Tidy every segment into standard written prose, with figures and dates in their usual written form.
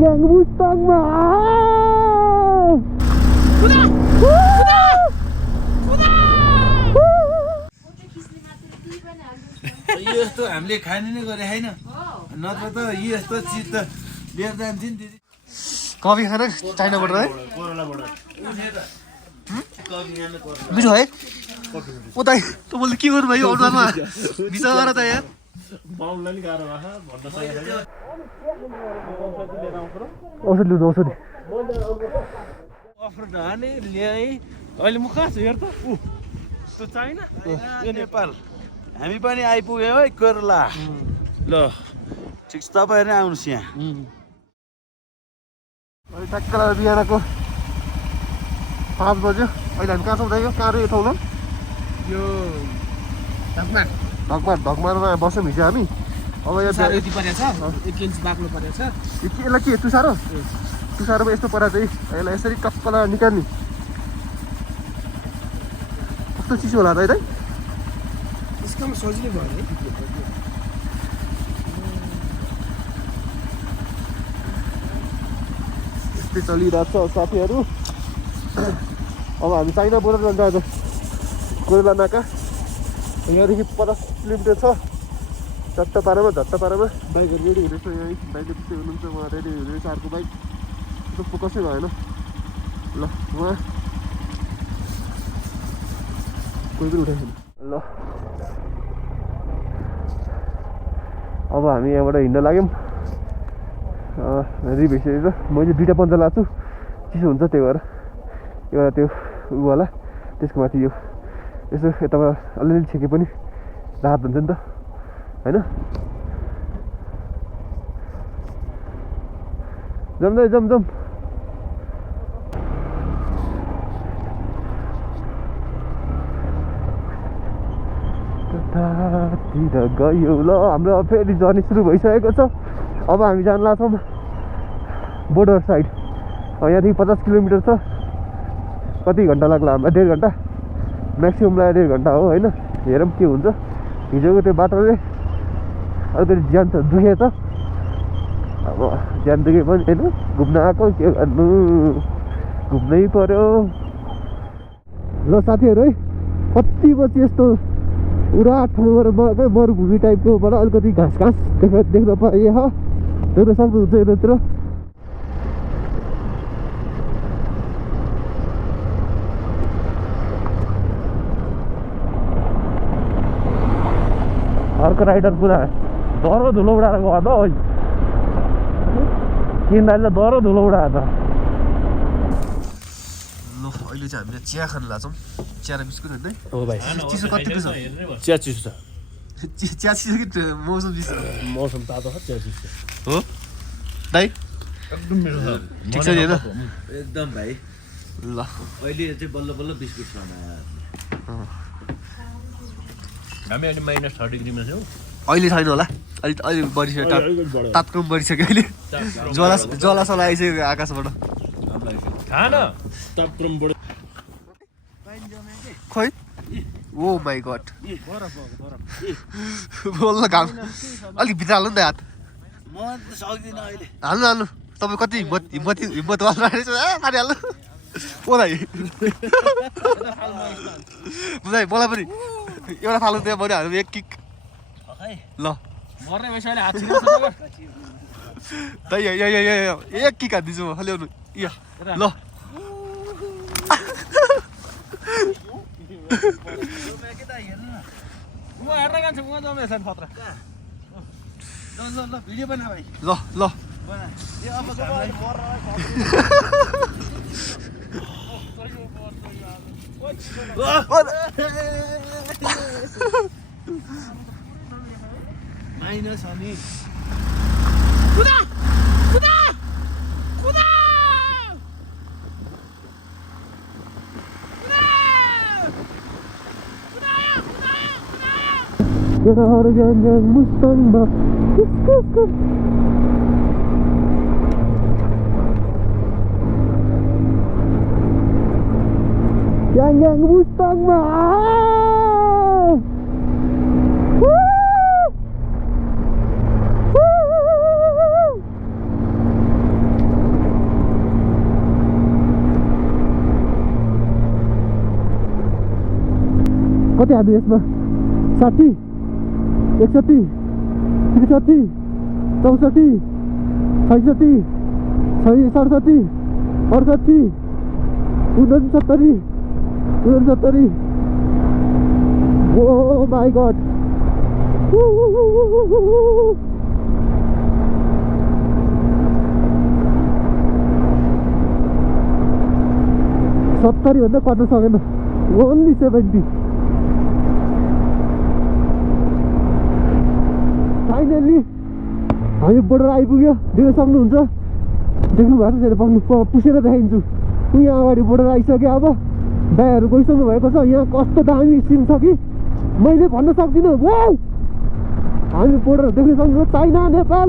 Yang Mustang mah. Kuda! Kuda! Kuda! यस्तो हामीले खाने नै गरे हैन नत्र त यस्तो चिज त लिएर जान्थ्यो नि दिदी कफी खान चाइनाबाट है कोरोलाबाट उठेर कफी खान कोरोला मिठो है उता तपाईँले के गर्नु भयो अनुहारमा बिचरा त यार बाउलाई नि गाह्रो भएछ भन्न सकेको औषध लिनु औषध अफर ढाने ल्याएँ अहिले म कहाँ छु हेर त ऊ त्यो चाइना यो नेपाल हामी पनि आइपुग्यौँ है कोरोला ल ठिक छ तपाईँहरू नै आउनुहोस् यहाँ अहिले टक्क बिहानको 5 बज्यो अहिले हामी कहाँ छौँ दाइ कहाँ रे ठाउँमा यो ढकमारमा बस्यौँ हिजो हामी अब यो साह्रो यति परेको छ 1 इन्च बाक्लो परेको छ यसलाई के तुसारोमा यस्तो परेको चाहिँ यसलाई यसरी कप्पला निकाल्ने कस्तो चिसो होला त है दाइ यसको सजिलो भयो है यस्तै चलिरहेको छ साथीहरू अब हामी चाइना बोर्डर जान्छ आज कोइला नाका यहाँदेखि 50 किलोमिटर छ झट्ट पारामा बाइकहरू रेडी हुँदैछ यहीँ बाइकले त्यस्तै हुनुहुन्छ उहाँ रेडी हुँदैछ अर्को बाइक त्यो फोकसै भएन ल उहाँ कोही पनि उठाएको छैन ल अब हामी यहाँबाट हिँड्न लाग्यौँ रेडी भइसकेर मैले 2टा पन्जा लाएको छु चिसो हुन्छ त्यही भएर एउटा त्यो ऊ होला त्यसको माथि यो यसो यताबाट अलिअलि छेके पनि राहत हुन्छ नि त होइन जम तिर गयो ल हाम्रो फेरि जर्नी सुरु भइसकेको छ अब हामी जान लाग्छौँ बोर्डर साइड यहाँदेखि 50 किलोमिटर छ कति घन्टा लाग्ला हामीलाई 1.5 घन्टा म्याक्सिमम लाग्यो 1.5 घन्टा हो होइन हेरौँ के हुन्छ हिजोको त्यो बाटोले अलिकति ज्यान त दुखे त अब ज्यान दुखे पनि होइन घुम्न आएको के गर्नु घुम्नै पर्यो ल साथीहरू है कति बजी यस्तो पुरा ठाउँबाट मरुभूमि टाइपकोबाट अलिकति घाँस देख्न पाएँ देख्न सक्नुहुन्छ यतातिर अर्को राइडर पुरा दह्रो धुलो उडाएर गयो त किन्दाले दह्रो धुलो उडायो त ल अहिले चाहिँ हामीले चिया खान लाग्छौँ चिया र बिस्कुट होइन हो भाइ चिसो कतिको छ चिया चिसो छ चिया चिसो कि मौसम चिसो मौसम तातो छ चिया चिसो हो दाइ एकदम मिठो छ ठिक छ नि होइन एकदम भाइ ल अहिले चाहिँ बल्ल बल्ल बिस्कुट खाना हामी अहिले -30 डिग्रीमा छौँ अहिले छैन होला अहिले बढिसक्यो तापक्रम बढिसक्यो अहिले जलासला आइसक्यो आकाशबाट खान तापक्रम बढ्यो खोइ ओ माई गड बोल्न घाम अलिक भित्र हाल्नु नि त हात म त सक्दिनँ अहिले हाल्नु तपाईँ कति हिम्मत वाला रहेछ पारिहाल्नु ओ दाइ बुझाइ मलाई पनि एउटा थाल्नु त्यहाँ बरु हाल्नु एक किक ल मर्ने भइसक्यो हात दाइ एक किक हालिदिन्छु म ल्याउनु या ल म हेर्न जान्छु म जम्दैछ नि खतरा ल भिडियो बना भाइ ल बना यो अब माइनस हो नि कुदा कुदा कुदा Yang Mustang mah Yang Mustang mah कति हाल्नु यसमा 60 61 63 64 67 67 68 69 69 Oh my god. 70 भन्दा कट्न सकेन ओन्ली 70 फाइनली हामी बोर्डर आइपुग्यो देख्न सक्नुहुन्छ देख्नु भएको छ छैन पुसेर देखाइदिन्छु यहाँ अगाडि बोर्डर आइसक्यो अब दाइहरू गइसक्नु भएको छ यहाँ कस्तो दामी सिन छ कि मैले भन्न सक्दिनँ वाउ हामी बोर्डर देख्न सक्नुहुन्छ चाइना नेपाल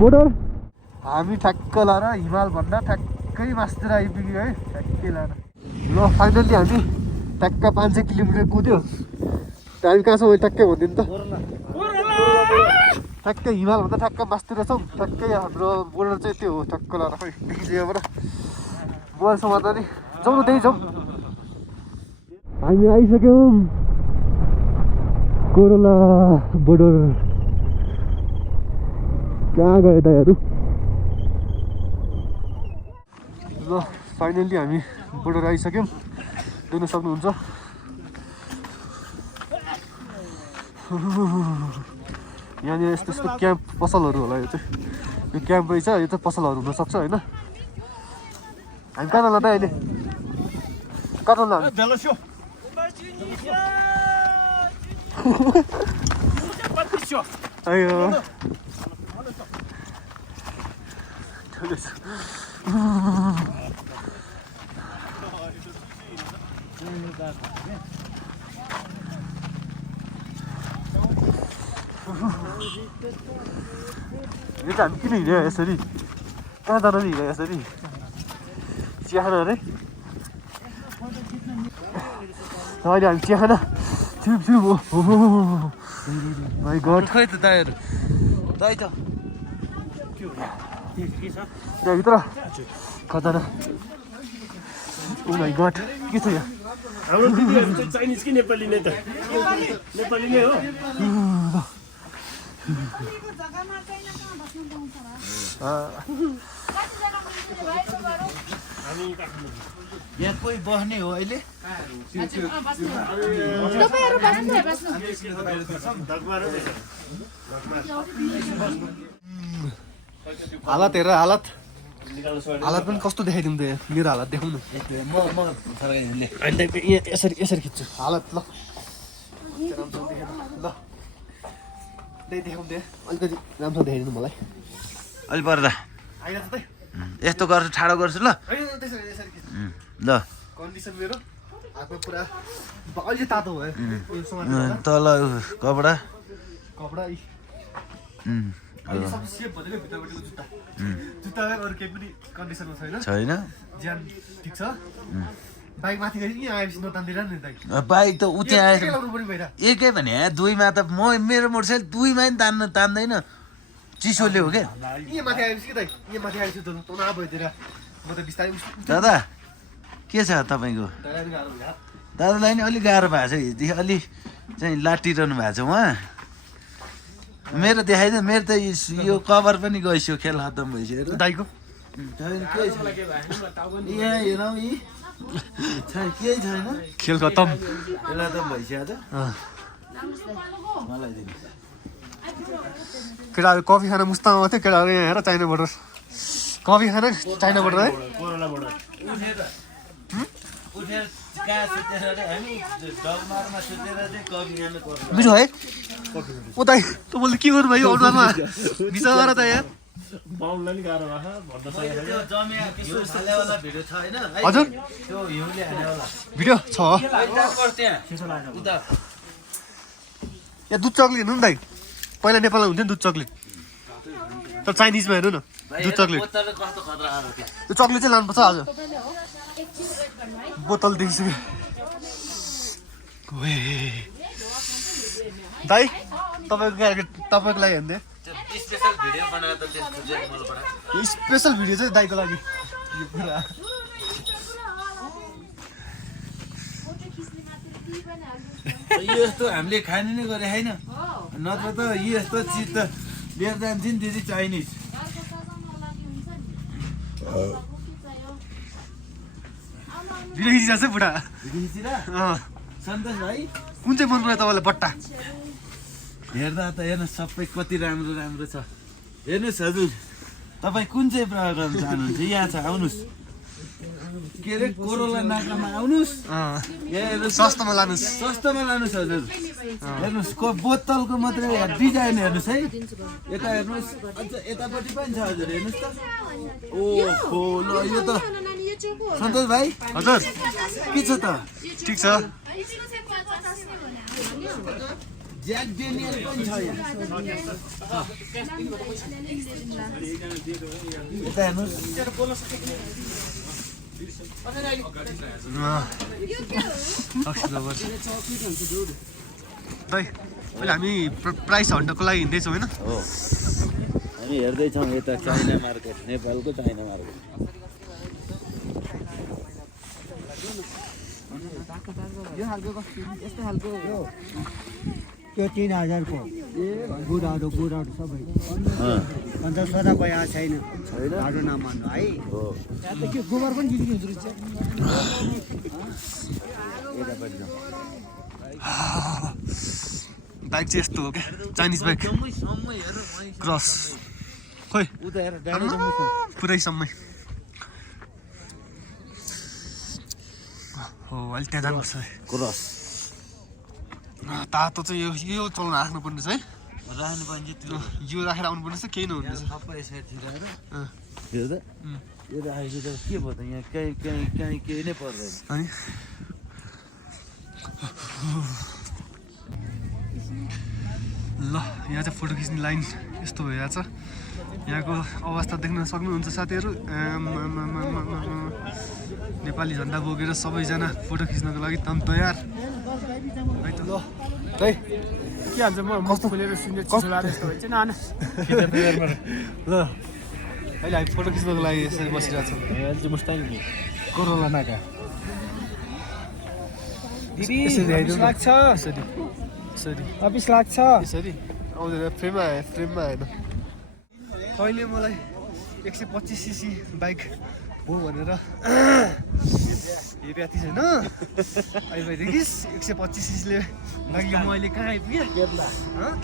बोर्डर हामी ठ्याक्क लाएर हिमाल भन्दा ठ्याक्कै मास्तिर आइपुग्यो है ठ्याक्कै लाएर ल फाइनल्ली हामी ठ्याक्क 500 किलोमिटर कुद्यो हामी कहाँसम्म ठ्याक्कै भन्दिनु त ठ्याक्कै हिमाल भन्दा ठ्याक्क मास्तिर छौँ ठ्याक्कै हाम्रो बोर्डर चाहिँ त्यो हो ठ्याक्क लाएर खै देखिदियोबाट बोर्डर समात्दा नि जाउँ न त्यही जाउँ हामी आइसक्यौँ कोरोला बोर्डर कहाँ गयो दाइहरू ल फाइनल्ली हामी बोर्डर आइसक्यौँ देख्न सक्नुहुन्छ यहाँनिर यस्तो यस्तो क्याम्प पसलहरू होला यो चाहिँ यो क्याम्प रहेछ यो चाहिँ पसलहरू हुनसक्छ होइन हामी कहाँ जाँदा अहिले कहाँ जाँदा अयो यो त हामी किन हिँड्यो यसरी कहाँ जान हिँड्यो यसरी चिया खाना अरे अहिले हामी चिया खाना छिउ माई गड खै त दाइहरू दाइ त त्यहाँभित्र खजाना ओ माई गड के छ यहाँ हाम्रो दिदीहरू चाहिँ चाइनिज कि नेपाली नै त नेपाली नै हो यहाँ कोही बस्ने हो अहिले हालत हेर हालत पनि कस्तो देखाइदिउँ त मेरो हालत देखाउनु यसरी यसरी खिच्छु हालत ल ल देखाउँ दे अलिकति राम्रो देखाइदिनु मलाई अलि पर्दा आइज त यस्तो गर्छु ठाडो गर्छु ल ल कन्डिसन मेरो हातमा पुरा अलि तातो भयो तल कपडा कपडा अहिले सबै सेफ भनेको भित्रपट्टिको जुत्ता जुत्तामा अरू केही पनि कन्डिसनमा छैन ज्यान ठिक छ बाइक माथि गएर यहीँ आएपछि नतान्दिएर नि दाइ बाइक त उ चाहिँ आएछ लाउनु पनि भइरहेको एकै भने दुईमा त मेरो मोटरसाइकल दुईमा नि तान्दैन चिसोले हो क्या यहीँ माथि आएपछि कि दाइ यहीँ माथि आएपछि त तनाव भइदिएर म त बिस्तारै दादा के छ तपाईँको दादालाई नि अलिक गाह्रो भएको छ हिजोदेखि अलि चाहिँ लाटिरहनु भएको छ उहाँ मेरो देखाइदियो मेरो त यो कभर पनि गइसक्यो खेल खत्तम भइसक्यो दाइको यहाँ हेरौँ यी केही छैन खेल खत्तम यसलाई त भइसक्यो त मलाई दिनु केटाहरू कफी खाना मुस्तामा थियो केटाहरू यहाँ हेर चाइना बोर्डर कफी खाना चाइना बोर्डर है उठेर कहाँ सुतेर हामी डलमारमा सुतेर चाहिँ कफी खानु पर्छ मिठो है ओ दाइ तपाईँले के गर्नु भयो अनुहारमा बिचरा त यहाँ बाउन्डलाई नि गाह्रो भएको भन्न मैले त्यो जमिया हिउँ हालेवाला भिडियो छ होइन हजुर त्यो हिउँले हालेवाला भिडियो छ त्यहाँ उता यहाँ दुध चक्लेट हेर्नु नि दाइ पहिला नेपालमा हुन्थ्यो नि दुध चक्लेट तर चाइनिजमा हेर्नु न दुध चक्लेट बोतलले कस्तो खतरा आएको त्यहाँ त्यो चक्लेट चाहिँ लानुपर्छ आज बोतल देखिसक्यो दाइ तपाईँको लागि हेर्ने स्पेसल भिडियो बनाएर त त्यस्तो चाहिँ मलाई यो स्पेसल भिडियो चाहिँ दाइको लागि यो पुरा यो यस्तो हामीले खाने नै गरे होइन नत्र त यस्तो चिज त लिएर जान्छ नि दिदी चाइनिज बिराइरहेको छ बुढा सन्तोष भाइ कुन चाहिँ मन पर्यो तपाईँलाई बट्टा हेर्दा त हेर्नुहोस् सबै कति राम्रो राम्रो छ हेर्नुहोस् हजुर तपाईँ कुन चाहिँ प्रयोग गर्न चाहनुहुन्छ यहाँ छ आउनुहोस् के अरे कोरोला नाकामा आउनुहोस् सस्तोमा लानुहोस् सस्तोमा लानुहोस् हजुर हेर्नुहोस् बोतलको मात्रै डिजाइन हेर्नुहोस् है यता हेर्नुहोस् अझ यतापट्टि पनि छ हजुर हेर्नुहोस् त ओहो ल यो त सन्तोष भाइ हजुर के छ त ठिक छ ज्याक डेनियल पनि छ यहाँ यता हेर्नुहोस् दाइ अहिले हामी प्राइस हन्टको लागि हिँड्दैछौँ होइन हामी हेर्दैछौँ यता चाइना मार्केट नेपालको चाइना मार्केट त्यो 3000 को गुडाहरू सबै अन्त सदा भए छैन हाडो नमान्नु है गोबर पनि दिदी हुँदो रहेछ बाइक चाहिँ यस्तो हो क्या चाइनिज बाइक क्रस खोइ पुरै सम्मै हो अहिले त्यहाँ जानुपर्छ क्रस तातो चाहिँ यो चलाउन राख्नुपर्ने रहेछ है राख्नु पर्ने त्यो यो राखेर आउनुपर्ने रहेछ केही नहुने रहेछ सबै यसरी ठिकाएर हेर्दा यो राखेको त के भयो त यहाँ कहीँ केही नै पर्दैन अनि ल यहाँ चाहिँ फोटो खिच्ने लाइन यस्तो भइरहेको छ यहाँको अवस्था देख्न सक्नुहुन्छ साथीहरू नेपाली झन्डा बोकेर सबैजना फोटो खिच्नको लागि तम तयार है त ल है के हाल्छ म कस्तो खोलेर सुन्ने चुला जस्तो भन्छ न ल अहिले हामी फोटो खिच्नको लागि यसरी बसिरहेको छौँ अहिले चाहिँ मुस्ताङ नि कोरोला नाका दिदी यसरी आइदिनु न। लाग्छ यसरी यसरी अफिस लाग्छ यसरी आउँदैन फ्रेममा आएन तैँले मलाई 125 सीसी बाइक हो भनेर हेरेको थिइस् होइन अहिले देखिस् 125 सीसीले लागि म अहिले कहाँ आइपुगेँ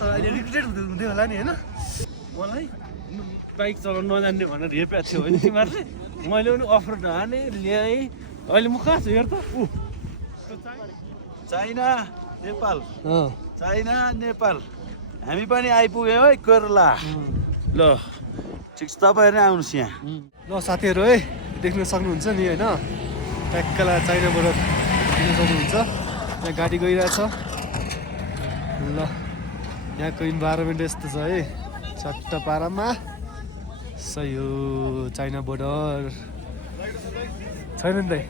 तर अहिले रिग्रेट हुँदै होला नि होइन मलाई बाइक चलाउनु नजान्ने भनेर हेपेको थियो होइन तिमीहरूले मैले पनि अफर हाने ल्याएँ अहिले म कहाँ छु हेर त चाइना नेपाल चाइना नेपाल हामी पनि आइपुग्यौँ है केरला ल ठिक छ तपाईँहरू नै आउनुहोस् यहाँ ल साथीहरू है देख्न सक्नुहुन्छ नि होइन ट्याक्कला चाइना बोर्डर देख्न सक्नुहुन्छ यहाँ गाडी गइरहेछ ल यहाँको इन्भाइरोमेन्ट यस्तो छ है चट्ट पारामा सही हो चाइना बोर्डर छैन नि दाइ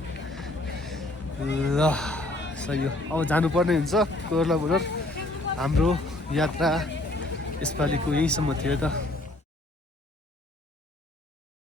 ल सही हो अब जानुपर्ने हुन्छ केरला बोर्डर हाम्रो यात्रा यसपालिको यहीँसम्म थियो त